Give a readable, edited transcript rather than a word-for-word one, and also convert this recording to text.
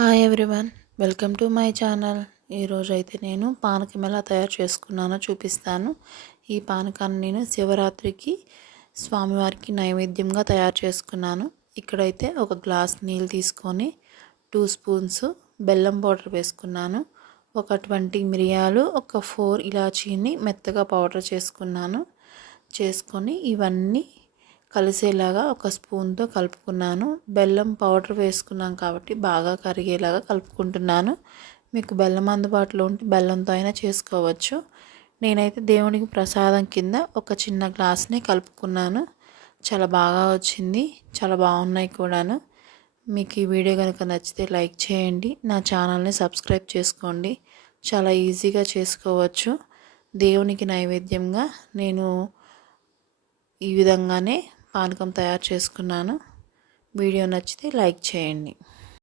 Hi everyone, welcome to my channel. ఈరోజు అయితే నేను పానకం ఎలా తయారు చేసుకున్నానో చూపిస్తాను. ఈ పానకాన్ని నేను శివరాత్రికి స్వామివారికి నైవేద్యంగా తయారు చేసుకున్నాను. ఇక్కడైతే ఒక గ్లాస్ నీళ్ళు తీసుకొని 2 స్పూన్స్ బెల్లం పౌడర్ వేసుకున్నాను. ఒక 20 మిరియాలు, ఒక 4 ఇలాచీని మెత్తగా పౌడర్ చేసుకొని ఇవన్నీ కలిసేలాగా ఒక స్పూన్తో కలుపుకున్నాను. బెల్లం పౌడర్ వేసుకున్నాం కాబట్టి బాగా కరిగేలాగా కలుపుకుంటున్నాను. మీకు బెల్లం అందుబాటులో ఉంటే బెల్లంతో అయినా చేసుకోవచ్చు. నేనైతే దేవునికి ప్రసాదం కింద ఒక చిన్న గ్లాస్ని కలుపుకున్నాను. చాలా బాగా వచ్చింది, చాలా బాగున్నాయి కూడాను. మీకు ఈ వీడియో కనుక నచ్చితే లైక్ చేయండి, నా ఛానల్ని సబ్స్క్రైబ్ చేసుకోండి. చాలా ఈజీగా చేసుకోవచ్చు. దేవునికి నైవేద్యంగా నేను ఈ విధంగానే పానకం తయారు చేసుకున్నాను. వీడియో నచ్చితే లైక్ చేయండి.